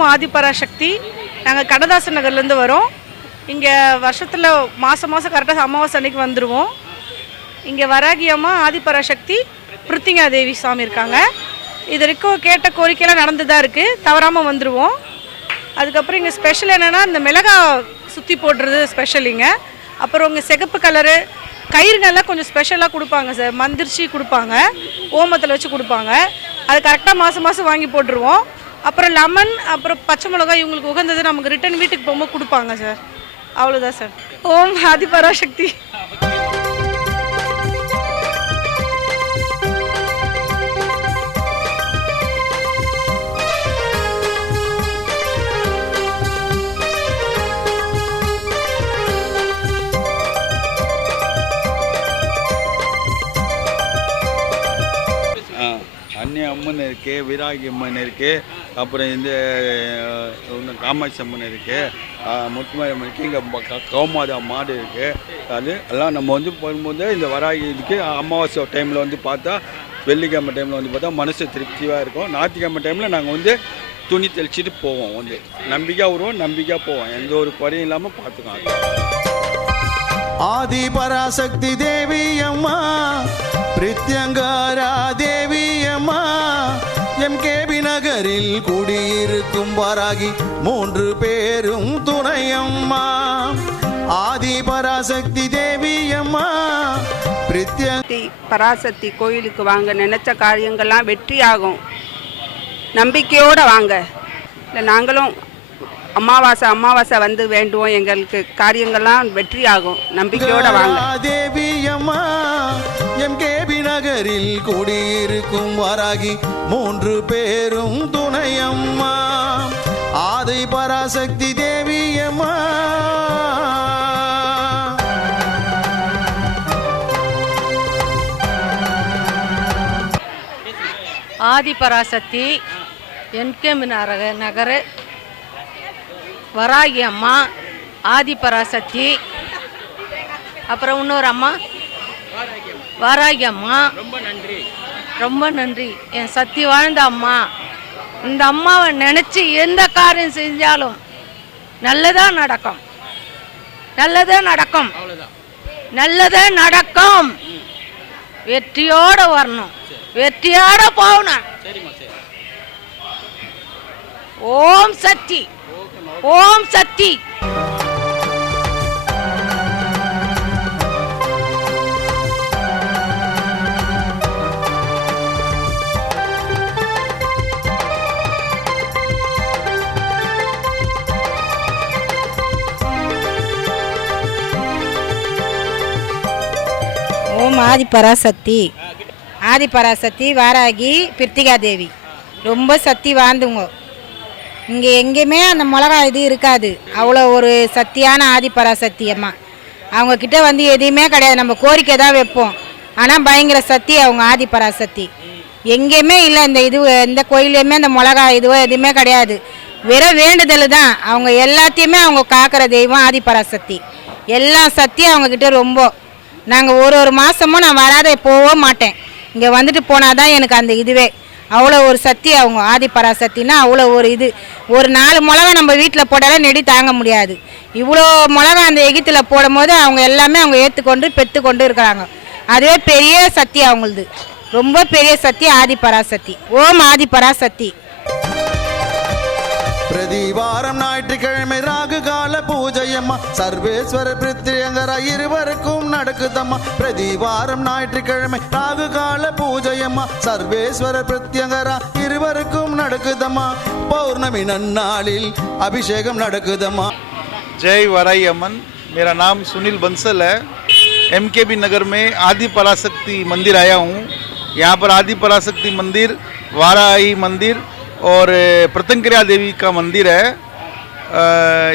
ஓம் ஆதிபராசக்தி. நாங்கள் கடதாசன் நகர்லேருந்து வரோம். இங்கே வருஷத்தில் மாதம் கரெக்டாக அமாவாசை அன்னைக்கு வந்துடுவோம். இங்கே வராகி அம்மா, ஆதிபராசக்தி, பிருத்திங்கா தேவி சாமி இருக்காங்க. இது வரைக்கும் கேட்ட கோரிக்கையெல்லாம் நடந்து தான் இருக்குது. தவறாமல் வந்துடுவோம். அதுக்கப்புறம் இங்கே ஸ்பெஷல் என்னென்னா இந்த மிளகா சுற்றி போடுறது ஸ்பெஷலிங்க. அப்புறம் இங்கே சிகப்பு கலரு கயிறுங்கள்லாம் கொஞ்சம் ஸ்பெஷலாக கொடுப்பாங்க சார். மந்திரிச்சு கொடுப்பாங்க, ஓமத்தில் வச்சு கொடுப்பாங்க. அது கரெக்டாக மாதம் வாங்கி போட்டுருவோம். அப்புறம் லெமன், அப்புறம் பச்சை மிளகாய் இவங்களுக்கு உகந்தது நமக்கு ரிட்டன் வீட்டுக்கு போகும்போது கொடுப்பாங்க சார். அவ்வளோதான் சார். ஓம் ஆதிபராசக்தி. அன்னை அம்மன் இருக்குது, விராகி அம்மன் இருக்குது, அப்புறம் இந்த காமாட்சி அம்மன் இருக்குது, முத்துமாரி அம்மன் இருக்குது, இங்கே கௌமாதா மாடு இருக்குது. அது எல்லாம் நம்ம வந்து போகும்போது இந்த வராகி இதுக்கு அமாவாசை டைமில் வந்து பார்த்தா, வெள்ளிக்கிழமை டைமில் வந்து பார்த்தா மனசு திருப்தியாக இருக்கும். ஞாயிற்றுக்கிழமை டைமில் நாங்கள் வந்து துணி தெளிச்சிட்டு போவோம். வந்து நம்பிக்கையாக வருவோம், நம்பிக்கையாக போவோம். எந்த ஒரு குறையும் இல்லாமல் பார்த்துக்கோங்க. ஆதி பராசக்தி தேவி அம்மா, பிரித்யங்காரா தேவி அம்மா, எம்கேபி நகரில் குடியிருக்கும் வராகி 3 பேரும் துணையம்மா. ஆதி பராசக்தி தேவி அம்மா, பிரித்யங்கி பராசக்தி கோயிலுக்கு வாங்க. நினைச்ச காரியங்கள்லாம் வெற்றி ஆகும். நம்பிக்கையோடு வாங்க. இல்லை நாங்களும் அமாவாசை வந்து வேண்டுவோம். எங்களுக்கு காரியங்கள்லாம் வெற்றி ஆகும். நம்பிக்கையோட வாங்க. தேவி அம்மா, எம்கேபி நகரில் குடியிருக்கும் வராகி 3 பேரும் துணையம்மா. ஆதி பராசக்தி தேவி அம்மா. ஆதி பராசக்தி, என்கேபி நகர், வராகி அம்மா, ஆதி பராசக்தி, அப்புறம் இன்னொரு அம்மா வராகி அம்மா. ரொம்ப நன்றி. என் சக்தி வாழ்ந்த அம்மா. இந்த அம்மாவை நினச்சி எந்த காரியம் செஞ்சாலும் நல்லதா நடக்கும். வெற்றியோடு வரணும், வெற்றியோட போகணும். ஓம் சக்தி, ஓம் சக்தி. ஓம் ஆதிபராசக்தி, வாராகி, பிருத்திகா தேவி ரொம்ப சக்தி வாழ்ந்துங்க. இங்கே எங்கேயுமே அந்த மிளகா இது இருக்காது. அவ்வளோ ஒரு சக்தியான ஆதிபராசக்தி அம்மா. அவங்கக்கிட்ட வந்து எதையுமே கிடையாது, நம்ம கோரிக்கை தான் வைப்போம். ஆனால் பயங்கர சக்தி அவங்க ஆதிபராசக்தி. எங்கேயுமே இல்லை. இந்த கோயிலையுமே அந்த மிளகா இதுவோ எதுவுமே கிடையாது. வெறும் வேண்டுதல் தான். அவங்க எல்லாத்தையுமே அவங்க காக்கிற தெய்வம் ஆதிபராசக்தி. எல்லா சக்தியும் அவங்கக்கிட்ட ரொம்ப. நாங்கள் ஒரு மாதமும் நான் வராத போக மாட்டேன். இங்கே வந்துட்டு போனால் தான் எனக்கு அந்த இதுவே. அவ்வளோ ஒரு சக்தி அவங்க ஆதிபராசக்தினா. அவ்வளோ ஒரு இது. ஒரு 4 மிளகா நம்ம வீட்டில் போட்டாலும் நெடி தாங்க முடியாது. இவ்வளோ மிளகா அந்த எகித்தில் போடும் போது அவங்க எல்லாமே அவங்க ஏற்றுக்கொண்டு பெற்றுக்கொண்டு இருக்கிறாங்க. அதுவே பெரிய சக்தி அவங்களது. ரொம்ப பெரிய சக்தி ஆதிபராசக்தி. ஓம் ஆதிபராசக்தி. பிரதிவாரம் ஞாயிற்றுக்கிழமை ராகு கால பூஜையம்மா, சர்வேஸ்வர பிரித்யங்கரா இருவருக்கும் நடக்குதம்மா. பிரதிவாரம் ஞாயிற்றுக்கிழமை ராகு கால பூஜையம்மா, சர்வேஸ்வர பிரித்யங்கரா இருவருக்கும் நடக்குதம்மா. பௌர்ணமி நன்னாளில் अभिषेकम நடக்குதம்மா. जय वराई अमन। मेरा नाम सुनील बंसल है। एमकेबी नगर में आदि पराशक्ति मंदिर आया हूँ। यहाँ पर आदि पराशक्ति मंदिर, वाराही मंदिर और प्रत्यंकरा देवी का मंदिर है।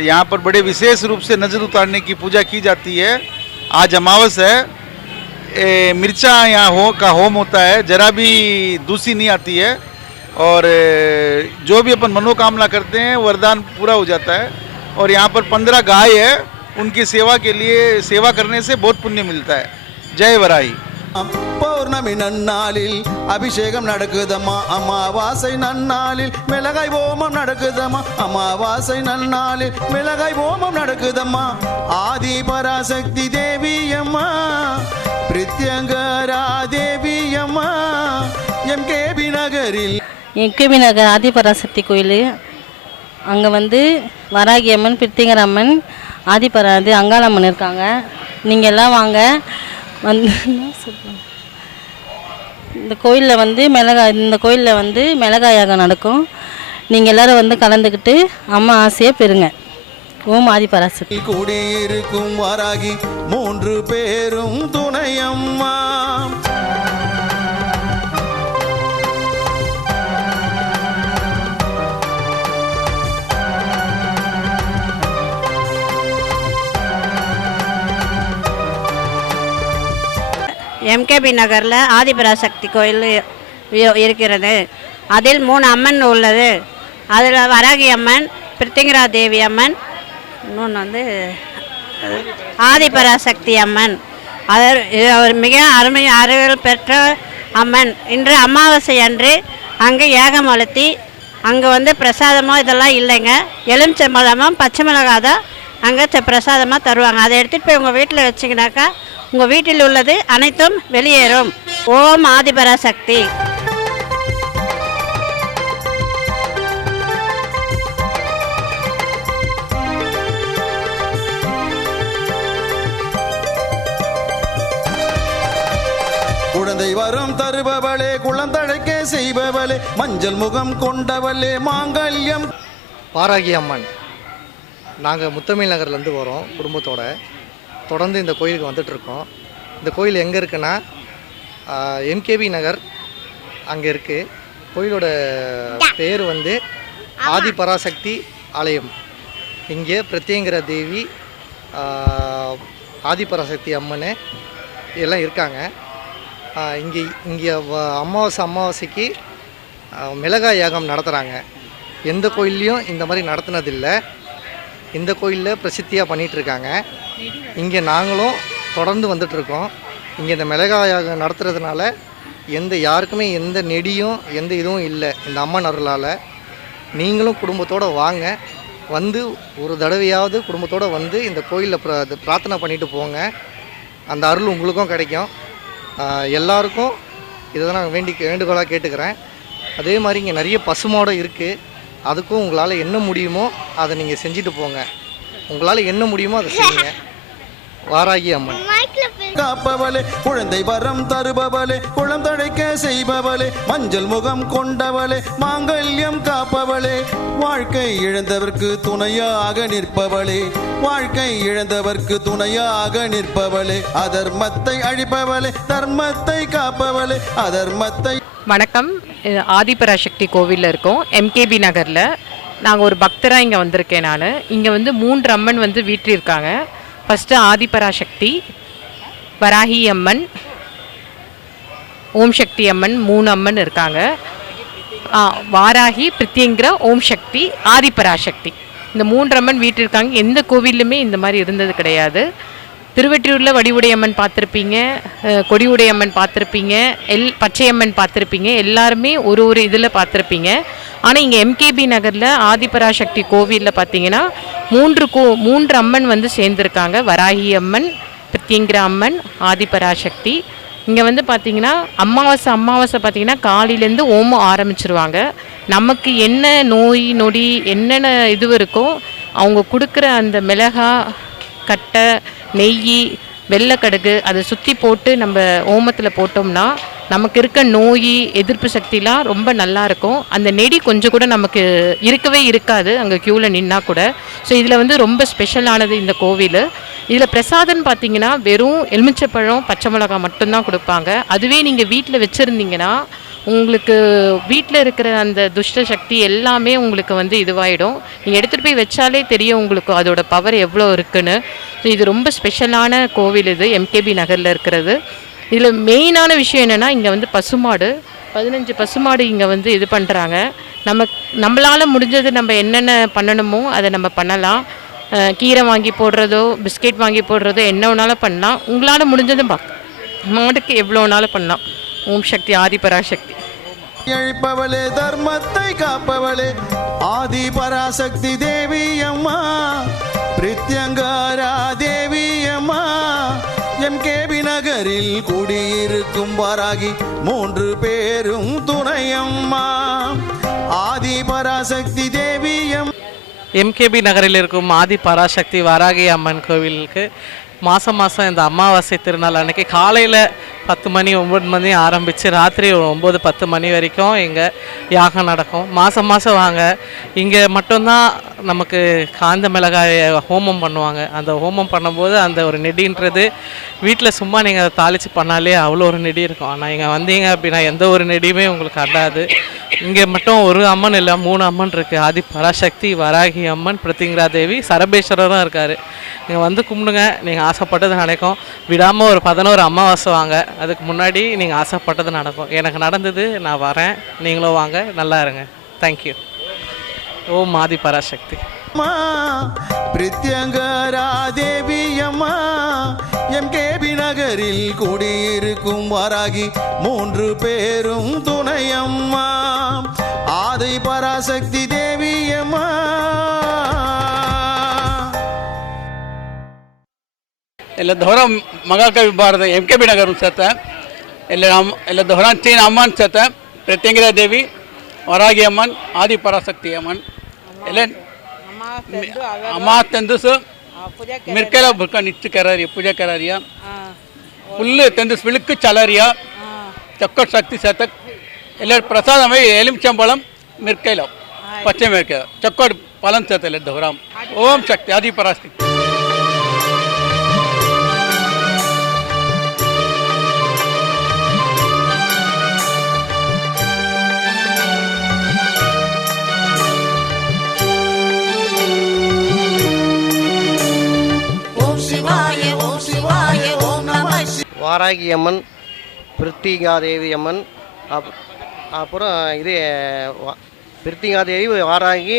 यहाँ पर बड़े विशेष रूप से नजर उतारने की पूजा की जाती है। आज अमावस है। मिर्चा यहाँ होम होता है, जरा भी दूसी नहीं आती है और जो भी अपन मनोकामना करते हैं वरदान पूरा हो जाता है। और यहाँ पर 15 गाय है, उनकी सेवा के लिए सेवा करने से बहुत पुण्य मिलता है। जय वराही। பௌர்ணமி நன்னாளில் அபிஷேகம் நடக்குதம்மா, அமாவாசை நன்னாளில் மிளகாய் ஓமம் நடக்குதம்மா, அமாவாசை நன்னாளில் மிளகாய் ஓமம் நடக்குதம்மா. ஆதி பராசக்தி தேவியம்மா, பிரித்யங்கரா தேவியம்மா, எம்கேபி நகரில் எம்கேபி நகர் ஆதிபராசக்தி கோயில். அங்கே வந்து வராகி அம்மன், பிரித்திங்கர அம்மன், ஆதிபராதி அங்காளம்மன் இருக்காங்க. நீங்கள் எல்லாம் வாங்க வந்து இந்த கோயிலில் வந்து மிளகாய் யாகம் நடக்கும். நீங்கள் எல்லோரும் வந்து கலந்துக்கிட்டு அம்மா ஆசையை பெறுங்க. ஓம் ஆதிபராசக்தி. கூடியிருக்கும் வராகி 3 பேரும் துணையம்மா. எம்கேபி நகரில் ஆதிபராசக்தி கோயில் இருக்கிறது. அதில் 3 அம்மன் உள்ளது. அதில் வராகி அம்மன், பிரித்திங்கரா தேவி அம்மன், இன்னொன்று வந்து ஆதிபராசக்தி அம்மன். அது மிக அறிவியல் பெற்ற அம்மன். இன்று அமாவாசை அன்று அங்கே ஏகம் அழுத்தி அங்கே வந்து பிரசாதமோ இதெல்லாம் இல்லைங்க. எலுமிச்சம்பழமும் பச்சை மிளகாய் தான் அங்கே பிரசாதமாக தருவாங்க. அதை எடுத்துகிட்டு போய் உங்கள் வீட்டில் வச்சிங்கனாக்கா உங்கள் வீட்டில் உள்ளது அனைத்தும் வெளியேறும். ஓம் ஆதிபராசக்தி. குழந்தை வரம் தருபவளே, குழந்தழைக்க செய்பவளே, மஞ்சள் முகம் கொண்டவளே, மாங்கல்யம். வாராகி அம்மன். நாங்கள் முத்தமிழ் நகர்லேருந்து வரோம் குடும்பத்தோட. தொடர்ந்து இந்த கோயிலுக்கு வந்துட்ருக்கோம். இந்த கோயில் எங்கே இருக்குன்னா எம்கேபி நகர் அங்கே இருக்குது. கோயிலோட பேர் வந்து ஆதிபராசக்தி ஆலயம். இங்கே பிரத்யங்கர தேவி, ஆதிபராசக்தி அம்மன் எல்லாம் இருக்காங்க. இங்கே அமாவாசைக்கு மிளகாய் யாகம் நடத்துகிறாங்க. எந்த கோயில்லையும் இந்த மாதிரி நடத்துனதில்லை. இந்த கோயிலில் பிரசித்தியாக பண்ணிகிட்ருக்காங்க. இங்கே நாங்களும் தொடர்ந்து வந்துட்ருக்கோம். இங்கே இந்த மிளகாய் யாகம் நடத்துறதுனால யாருக்குமே எந்த நெடியும் எந்த இதுவும் இல்லை. இந்த அம்மன் அருளால் நீங்களும் குடும்பத்தோடு வாங்க. வந்து ஒரு தடவையாவது குடும்பத்தோடு வந்து இந்த கோயிலில் பிரார்த்தனை பண்ணிட்டு போங்க. அந்த அருள் உங்களுக்கும் கிடைக்கும். எல்லாருக்கும் இதை தான் நான் வேண்டுகோளாக கேட்டுக்கிறேன். அதே மாதிரி இங்கே நிறைய பசுமாடு இருக்குது. அதுக்கும் உங்களால் என்ன முடியுமோ அதை நீங்கள் செஞ்சுட்டு போங்க. உங்களால் என்ன முடியுமோ அதை செய்யுங்க. வாராகி அம்மன். காப்பவளே, குழந்தை வரம் தருபவளே, குழந்தழைக்க செய்பவளே, மஞ்சள் முகம் கொண்டவளே, மாங்கல்யம் காப்பவளே, வாழ்க்கை இழந்தவர்க்கு துணையாக நிற்பவளே, வாழ்க்கை இழந்தவர்க்கு துணையாக நிற்பவளே, அதர்மத்தை அழிப்பவளே, தர்மத்தை காப்பவளே, அதர்மத்தை. வணக்கம். ஆதிபராசக்தி கோவிலில் இருக்கோம், எம்கேபி நகரில். நாங்கள் ஒரு பக்தராக இங்கே வந்திருக்கேன். நான் இங்கே வந்து 3 அம்மன் வந்து வீற்றிருக்காங்க. ஃபஸ்ட்டு ஆதிபராசக்தி, வராகி அம்மன், ஓம் சக்தி அம்மன், 3 அம்மன் இருக்காங்க. வாராகி, பிரித்யங்கர, ஓம் சக்தி, ஆதிபராசக்தி, இந்த 3 அம்மன் வீற்றிருக்காங்க. எந்த கோவிலுமே இந்த மாதிரி இருந்தது கிடையாது. திருவெற்றியூரில் வடிவுடையம்மன் பார்த்துருப்பீங்க, கொடிவுடையம்மன் பார்த்துருப்பீங்க, பச்சையம்மன் பார்த்துருப்பீங்க. எல்லாருமே ஒரு இதில் பார்த்துருப்பீங்க. ஆனால் இங்கே எம்கேபி நகரில் ஆதிபராசக்தி கோவிலில் பார்த்தீங்கன்னா 3 அம்மன் வந்து சேர்ந்துருக்காங்க. வராகி அம்மன், பிரித்யங்கர அம்மன், ஆதிபராசக்தி. இங்கே வந்து பார்த்திங்கன்னா அமாவாசை பார்த்திங்கன்னா காலையிலேருந்து ஓமம் ஆரம்பிச்சிருவாங்க. நமக்கு என்ன நோய் நொடி என்னென்ன இது இருக்கோ அவங்க கொடுக்குற அந்த மிளகாய் கட்டை, நெய், வெள்ளைக்கடுகு அதை சுற்றி போட்டு நம்ம ஓமத்தில் போட்டோம்னா நமக்கு இருக்க நோய் எதிர்ப்பு சக்திலாம் ரொம்ப நல்லா இருக்கும். அந்த நெடி கொஞ்சம் கூட நமக்கு இருக்கவே இருக்காது அங்கே க்யூவில் நின்னா கூட. ஸோ இதில் வந்து ரொம்ப ஸ்பெஷலானது இந்த கோவில். இதில் பிரசாதம்னு பார்த்தீங்கன்னா வெறும் எலுமிச்சப்பழம், பச்சை மிளகாய் மட்டும்தான் கொடுப்பாங்க. அதுவே நீங்கள் வீட்டில் வச்சுருந்தீங்கன்னா உங்களுக்கு வீட்டில் இருக்கிற அந்த துஷ்ட சக்தி எல்லாமே உங்களுக்கு வந்து இதுவாகிடும். நீங்கள் எடுத்துகிட்டு போய் வச்சாலே தெரியும் உங்களுக்கு அதோட பவர் எவ்வளோ இருக்குன்னு. ஸோ இது ரொம்ப ஸ்பெஷலான கோவில் இது, எம்கேபி நகரில் இருக்கிறது. இதில் மெயினான விஷயம் என்னென்னா இங்கே வந்து பசுமாடு 15 பசுமாடு இங்கே வந்து இது பண்ணுறாங்க. நம்மளால் முடிஞ்சது நம்ம என்னென்ன பண்ணணுமோ அதை நம்ம பண்ணலாம். கீரை வாங்கி போடுறதோ, பிஸ்கெட் வாங்கி போடுறதோ என்ன வேணாலும் பண்ணலாம். உங்களால் முடிஞ்சதும் மாடுக்கு எவ்வளோ நாள் பண்ணலாம். ஓம் சக்தி ஆதிபராசக்தி. எழுப்பவளே தர்மத்தை காப்பவளே ஆதி பராசக்தி தேவி அம்மா பிரித்யங்காரா தேவி அம்மா எம்கேபி நகரில் குடியிருக்கும் வாராகி 3 பேரும் துணையம்மா ஆதி பராசக்தி தேவி அம்மா. எம்கேபி நகரில் இருக்கும் ஆதி பராசக்தி வராகி அம்மன் கோவிலுக்கு மாதம் இந்த அமாவாசை திருநாள் அன்றைக்கி காலையில் 10 மணி 9 மணி ஆரம்பித்து ராத்திரி 9-10 மணி வரைக்கும் இங்கே யாகம் நடக்கும். மாதம் வாங்க. இங்கே மட்டும்தான் நமக்கு காந்த மிளகாய் ஹோமம் பண்ணுவாங்க. அந்த ஹோமம் பண்ணும்போது அந்த ஒரு நெடின்றது வீட்டில் சும்மா நீங்கள் அதை தாளித்து பண்ணாலே அவ்வளோ ஒரு நெடி இருக்கும். ஆனால் இங்கே வந்தீங்க அப்படின்னா எந்த ஒரு நெடியுமே உங்களுக்கு அண்டாது. இங்கே மட்டும் ஒரு அம்மன் இல்லை, 3 அம்மன் இருக்குது. ஆதி பராசக்தி, வராகி அம்மன், பிரித்திங்கரா தேவி, சரபேஸ்வரரும் இருக்கார். நீங்கள் வந்து கும்பிடுங்க, நீங்கள் ஆசைப்பட்டது நடக்கும். விடாமல் ஒரு 11 அமாவாசை வாங்க, அதுக்கு முன்னாடி நீங்கள் ஆசைப்பட்டது நடக்கும். எனக்கு நடந்தது, நான் வரேன், நீங்களும் வாங்க, நல்லா இருங்க. தேங்க்யூ. ஓம் ஆதி பராசக்தி. பிரித்யங்கரா தேவி அம்மா எம்கேபி நகரில் குடியிருக்கும் வாராகி 3 பேரும் துணையம்மா ஆதி பராசக்தி தேவி அம்மா. ಎಲ್ಲ ದೊರ ಮಗಾಕವಿ ಬಾರದ MKB ನಗರ ಅನ್ಸತ್ತೆ. ಎಲ್ಲ ದೊರ 3 ಅಮ್ಮ ಅನ್ಸತ್ತೆ. ಪ್ರತ್ಯಂಗಿರಾ ದೇವಿ, ವರಾಗಿ ಅಮ್ಮನ್, ಆದಿ ಪರಾಸಕ್ತಿ ಅಮ್ಮನ್. ಎಲ್ಲ ಅಮ್ಮ ತಂದಸು ಮಿರ್ಕೆಲ್ಲ ಬುಕ್ಕ ನಿಚ್ಚು ಕರಾರಿಯ ಪೂಜೆ ಕರಾರಿಯ ಫುಲ್ಲು ತಂದಸ್ ಬಿಳುಕು ಚಲಾರಿಯ ಚಕ್ಕಟ್ ಶಕ್ತಿ ಸತಕ್ ಎಲ್ಲ ಪ್ರಸಾದಮೈ ಎಲಿಂಚಂಬಳಂ ಮಿರ್ಕೈಲ ಪಚ್ಚೆ ಮಿರ್ಕೈಲ ಚಕ್ಕಟ್ ಪಲನ್ ಸತ ಎಲ್ಲ ದೊರಾಮ್. ಓಂ ಶಕ್ತಿ ಆದಿ ಪರಾಸಕ್ತಿ. வாராகி அம்மன், பிரித்திகாதேவி அம்மன், அப்புறம் இது பிரித்திகாதேவி, வாராகி,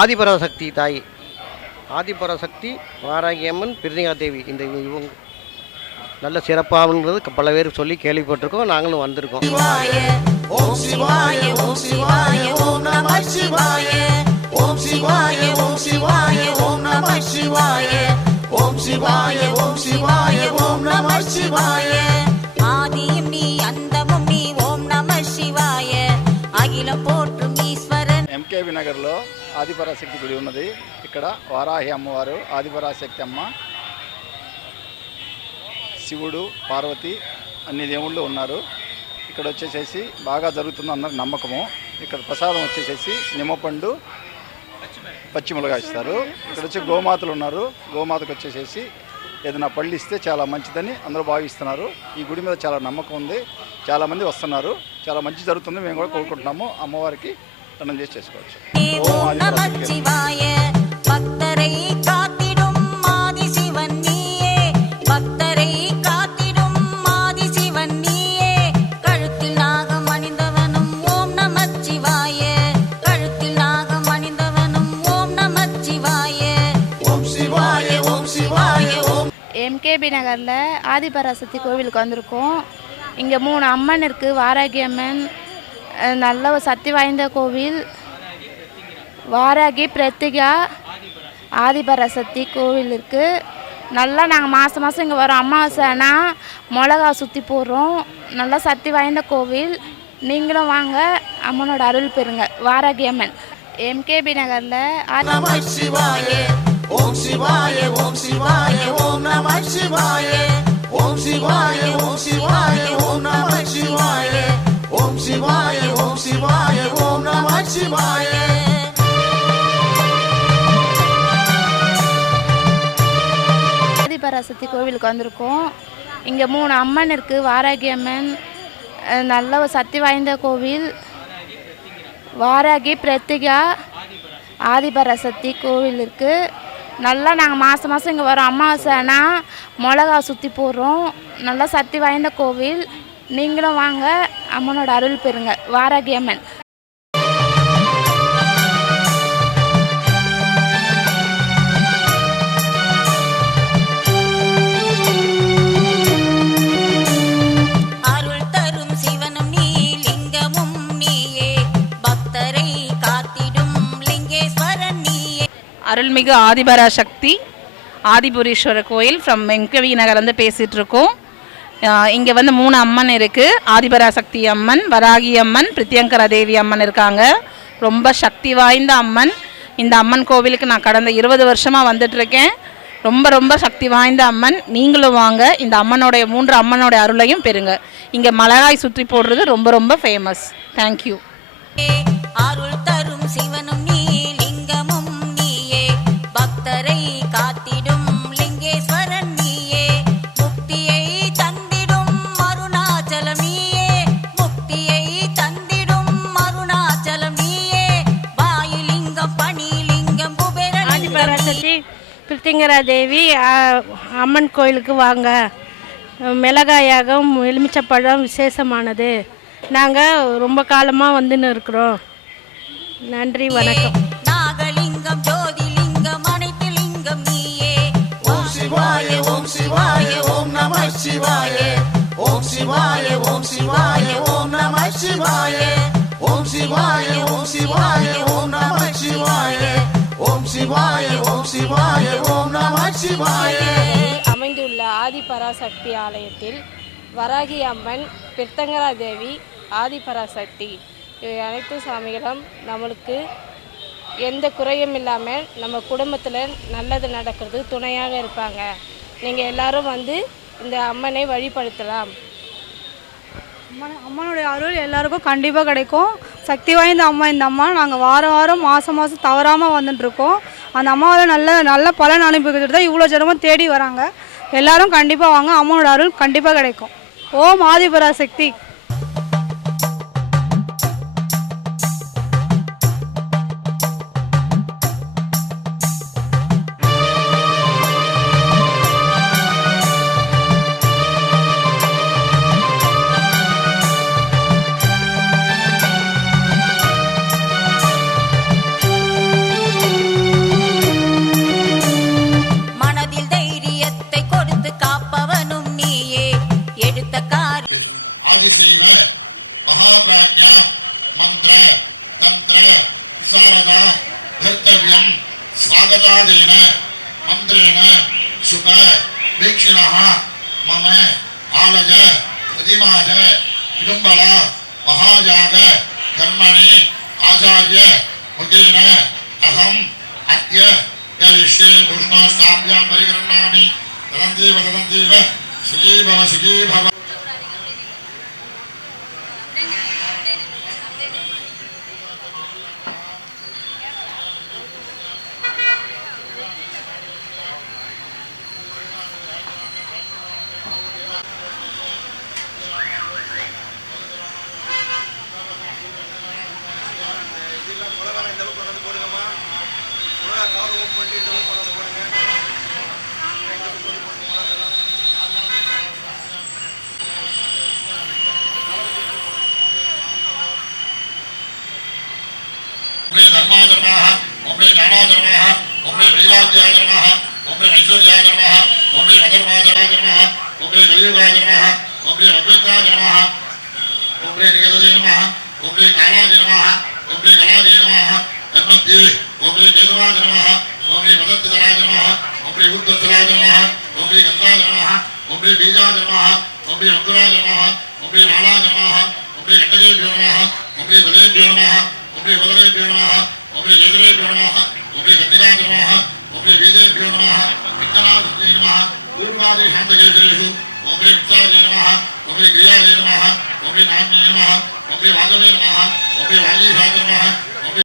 ஆதிபராசக்தி தாய். ஆதிபராசக்தி, வாராகி அம்மன், பிரித்திகாதேவி, இந்த இவங்க நல்ல சிறப்பாகன்றது பல பேர் சொல்லி கேள்விப்பட்டிருக்கோம். நாங்களும் வந்திருக்கோம். ஓம் சிவாய ஓம் சிவாய ஓம் நம சிவாய ஓம் சிவாய ஓம் சிவாய ஓம் நம சிவாய ஓம் சிவாய ஓம் சிவாய ஓம் நம சிவாய ஆதியும் நீ அந்தமும் நீ ஓம் நம சிவாய అఖిలం పోట్rum ఈశ్వరన్. ఎంకేబీ నగర్లో ఆదిపరాశక్తి గుడి ఉన్నది. ఇక్కడ వారాహి అమ్మవారు, ఆదిపరాశక్తి అమ్మ, శివుడు, పార్వతి అన్ని దేవుళ్ళు ఉన్నారు. ఇక్కడ వచ్చేసేసి బాగా జరుగుతుంది అందరి నమ్మకము. ఇక్కడ ప్రసాదం వచ్చేసేసి నిమ్మపండు, పచ్చిమిరపకాయ ఇస్తారు. ఇక్కడ వచ్చి గోమాతలు ఉన్నారు. గోమాతకు వచ్చేసేసి ఏదైనా పళ్ళు ఇస్తే చాలా మంచిదని అందరూ భావిస్తున్నారు. ఈ గుడి మీద చాలా నమ్మకం ఉంది. చాలామంది వస్తున్నారు. చాలా మంచి జరుగుతుంది. మేము కూడా కోరుకుంటున్నాము. అమ్మవారికి దండం చేసి చేసుకోవచ్చు. భక్తరై కాతిடும் ఆది శివన్ నీయే, భక్తరై காத்திடும் ஆதி சிவன் நீயே, கழுத்தில் நாகம் அணிந்தவனும் ஓம் நமச்சிவாய, கழுத்தில் நாகம் அணிந்தவனும் ஓம் நமச்சிவாய ஓம் சிவாய ஓம் சிவாய ஓம். எம்கேபி நகரில் ஆதிபராசக்தி கோவிலுக்கு வந்திருக்கோம். இங்கே 3 அம்மன் இருக்குது. வாராகி அம்மன் நல்ல ஒரு சக்தி வாய்ந்த கோவில். வாராகி, பிரத்திகா, ஆதிபராசக்தி கோவில் இருக்குது. நல்லா நாங்கள் மாதம் இங்கே வரோம். அமாவாசைனா மிளகா சுற்றி போடுறோம். நல்லா சக்தி வாய்ந்த கோவில். நீங்களும் வாங்க, அம்மனோட அருள் பெறுங்க. வாராகி அம்மன். எம்கேபி நகரில் நம சிவாய ஓம் சிவாய ஓம் சிவாய ஓம் நம சிவாய ஓம் சிவாய ஓம் சிவாய ஓம் நம சிவாய ஓம் சிவாய ஓம் சிவாய ஓம் நம சிவாய. ஆதிபராசக்தி கோவிலுக்கு வந்திருக்கோம். இங்கே 3 அம்மன் இருக்குது. வாராகி அம்மன் நல்ல ஒரு சக்தி வாய்ந்த கோவில். வாராகி, பிரத்திகா, ஆதிபராசக்தி கோவில் இருக்குது. நல்லா நாங்கள் மாதம் இங்கே வரோம். அமாவாசைனா மிளகா சுற்றி போடுறோம். நல்லா சக்தி வாய்ந்த கோவில். நீங்களும் வாங்க, அம்மனோட அருள் பெறுங்க. வாராகி அம்மன். அருள்மிகு ஆதிபராசக்தி ஆதிபுரீஸ்வரர் கோயில் ஃப்ரம் எம்கேபி நகர்லேருந்து பேசிகிட்டு இருக்கோம். இங்கே வந்து 3 அம்மன் இருக்குது. ஆதிபராசக்தி அம்மன், வராகி அம்மன், பிரித்யங்கரா தேவி அம்மன் இருக்காங்க. ரொம்ப சக்தி வாய்ந்த அம்மன். இந்த அம்மன் கோவிலுக்கு நான் கடந்த 20 வருஷமாக வந்துட்டுருக்கேன். ரொம்ப ரொம்ப சக்தி வாய்ந்த அம்மன். நீங்களும் வாங்க, இந்த அம்மனோடைய 3 அம்மனோடைய அருளையும் பெறுங்க. இங்கே மிளகாய் சுற்றி போடுறது ரொம்ப ரொம்ப ஃபேமஸ். தேங்க்யூ. அருள் தரும் சிவனும் நீ, லிங்கமும் நீயே, பக்தரை காத்திடும் லிங்கேஸ்வரன் நீயே, முக்தியை தந்திடும் அருணாச்சலம் நீயே, முக்தியை தந்திடும் அருணாச்சலம் நீயே, வாயுலிங்கம் பணிலிங்கம் குபேரலிங்கம். ஆதிபராசக்தி பிரித்திங்கரா தேவி அம்மன் கோயிலுக்கு வாங்க. மிளகாய் யாகம், எலுமிச்சப்பழம் விசேஷமானது. நாங்கள் ரொம்ப காலமாக வந்துன்னு இருக்கிறோம். நன்றி, வணக்கம். நாகலிங்கம் ஜோதிலிங்கம் அனைத்து லிங்கம் நீயே. ஓம் சிவாய ஓம் சிவாய ஓம் நம சிவாய ஓம் சிவாய ஓம் சிவாய ஓம் நம சிவாய ஓம் சிவாய ஓம் சிவாய ஓம் நம சிவாய ஓம் சிவாய ஓம் சிவாய ஓம் நம சிவாய. அமைந்துள்ள ஆதிபராசக்தி ஆலயத்தில் வராகி அம்மன், பிரித்தங்கரா தேவி, ஆதிபராசக்தி இவை அனைத்து சாமிகளும் நம்மளுக்கு எந்த குறையும் இல்லாமல் நம்ம குடும்பத்தில் நல்லது நடக்கிறது துணையாக இருப்பாங்க. நீங்கள் எல்லாரும் வந்து இந்த அம்மனை வழிபடுத்தலாம். அம்மனுடைய அருள் எல்லாருக்கும் கண்டிப்பாக கிடைக்கும். சக்தி வாய்ந்த அம்மா இந்த அம்மா. நாங்கள் வாரம் மாதம் தவறாமல் வந்துட்டுருக்கோம். அந்த அம்மாவில் நல்ல பலன் அனுப்பிக்கிட்டு தான் இவ்வளோ ஜனமும் தேடி வராங்க. எல்லாரும் கண்டிப்பாக வாங்க, அம்மனோட அருள் கண்டிப்பாக கிடைக்கும். ஓம் ஆதிபராசக்தி. மனதில் தைரியத்தை கொடுத்து காப்பவனும் நீயே, எடுத்த கார்